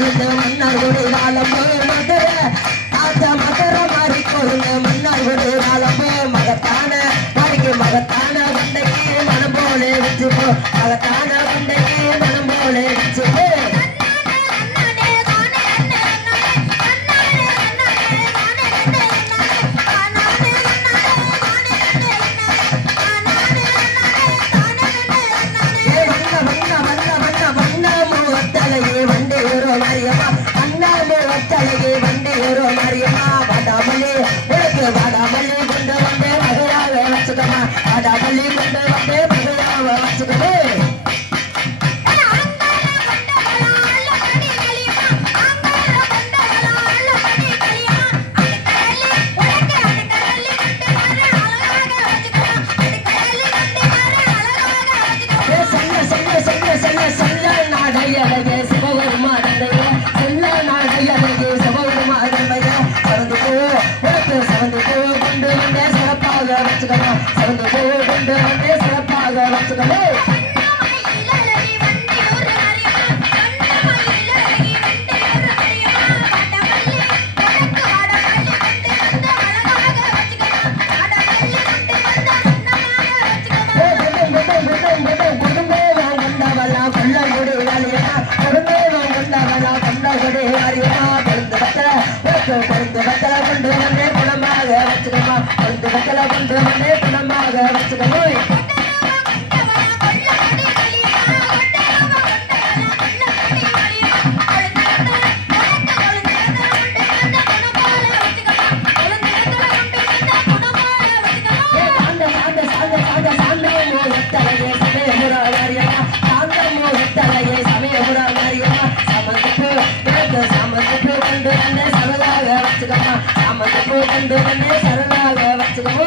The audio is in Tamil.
கொழுந்து மன்னர் ஒரு நாளம் மதுர காத்த மதுர மாறி கொழுந்து மன்னர் ஒரு நாளம் மகத்தான மாடிக்கு மகத்தான வண்டைக்கு மனம் போலே வச்சுக்கோ மகத்தான வண்டைக்கு மரியம்மா வண்ண முகத்தலையே வண்டி ஒரு மரியம்மா வாடாமல்லி உனக்கு வாடாமல்லி கொண்டு வந்து மகையாக வச்சுக்கமா. வாடாமல்லி கொண்டு வந்தே மகையாக வச்சுக்கவே வச்சுக்கணும் சவந்து பூ கொண்டு வந்தே சிறப்பாக வச்சுக்கணும் வச்சுக்கணும் சரளாக வச்சுக்கோ